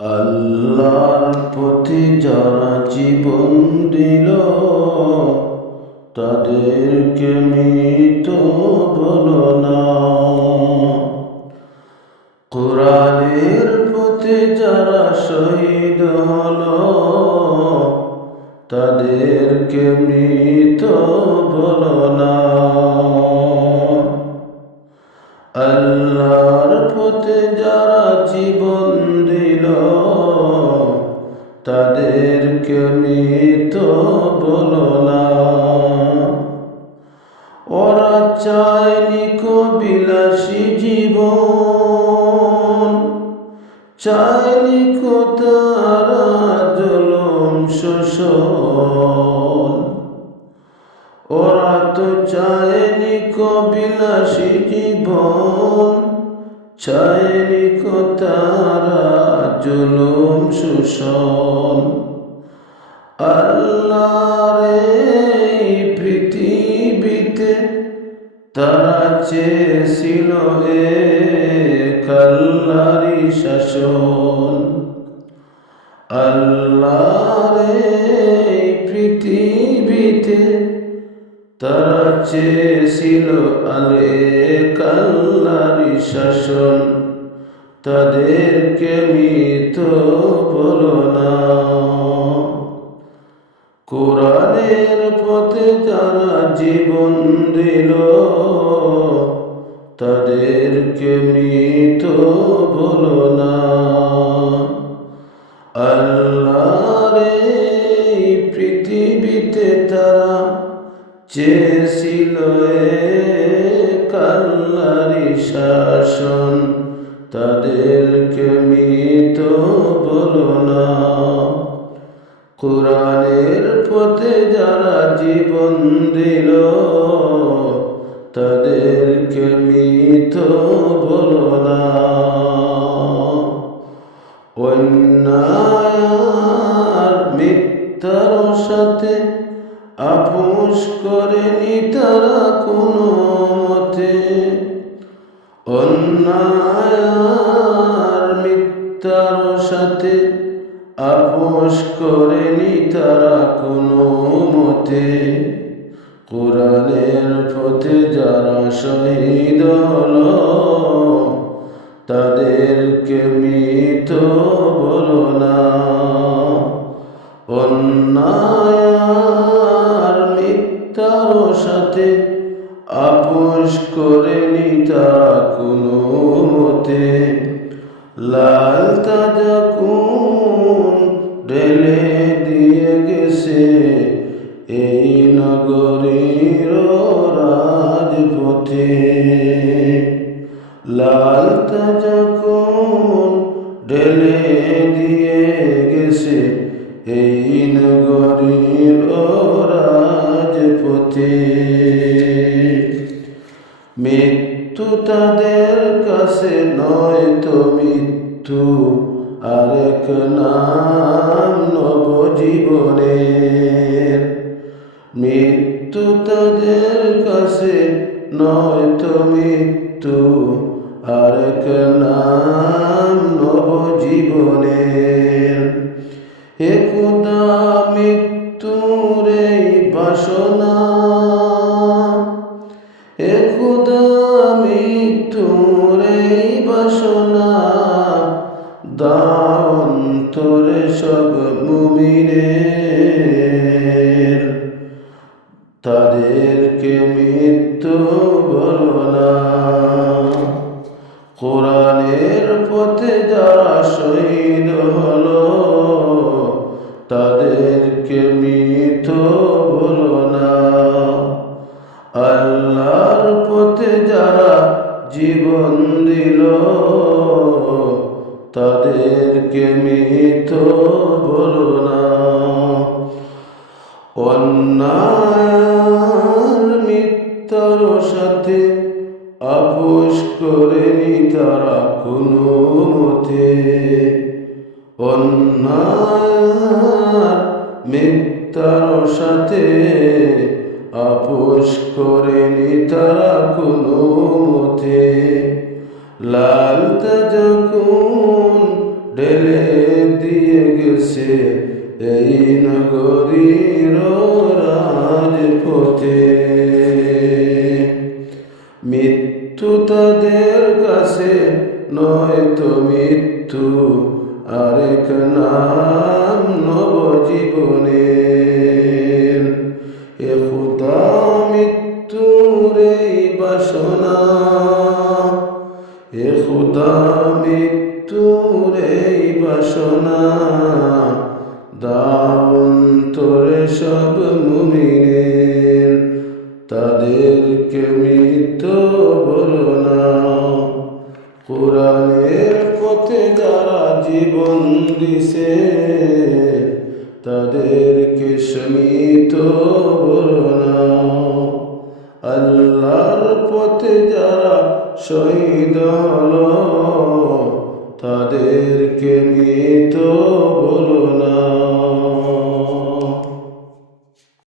আল্লাহর প্রতি যারা জীবন দিল তাদেরকে মৃত বলো না। ওরা তো চায়নি কবিলাসী জীবন, চায়নি তারা জুলুম শোষণ। আল্লাহর পৃথিবীতে তারা চেয়েছিল হে কাল্লারি শাসন। আল্লাহর পৃথিবীতে তারা চেয়েছিল আলে কাল্লারি শাসন। তাদেরকে মৃত বলো না। কোরআনের পথে যারা জীবন দিল, তাদেরকে মৃত বলো শাসন তাদেরকে মৃত বলো না। কোরআনের পথে যারা জীবন দিল, তাদেরকে মৃত বলো না। অন্যায় মিথ্যার সাথে আপোষ করেনি তারা কোনো মতে। অন্যায় মিথ্যার সাথে আপোষ করেনি তারা কোনো মতে। কোরআনের পথে যারা শহীদ হলো, তাদেরকে মৃত বলো না। অন্যায় মিথ্যার সাথে আপোষ করেনি তারা কোনো মতে, লাল তাজা কোন ঢেলে দিয়ে গেছে এই নগরীর রাজপথে। লাল তাজা কোন ঢেলে দিয়ে গেছে এই তাদের কাছে নয় তো মৃত্যু, আরেক নাম নবজীবনের মৃত্যু তাদের কাছে নয় তো মৃত্যু, আরেক নাম নবজীবনের হে খুদা দান্তরে সব মুমিনের। তাদেরকে মৃত্যু বলো না। কোরআনের পথে যারা শহীদ হলো, তাদেরকে মৃত বলো না। আল্লাহর পথে যারা জীবন দিল তাদেরকে মৃত বলো না। অন্যায় মিথ্যার সাথে আপোষ করেনি তারা কোনো মতে। অন্যায় মিথ্যার সাথে আপোষ করেনি তারা কোনো মতে। লাল যখন ঢেলে দিয়ে গেছে এই নগরীর রাজপথে। মৃত্যু তাদের কাছে নয় তো মৃত্যু, আরেক নাম নবজীবনের পথে যারা জীবন দিছে তাদেরকে সমিত বলনা আল্লাহর পথে যারা শহীদ হলো তাদেরকে মৃত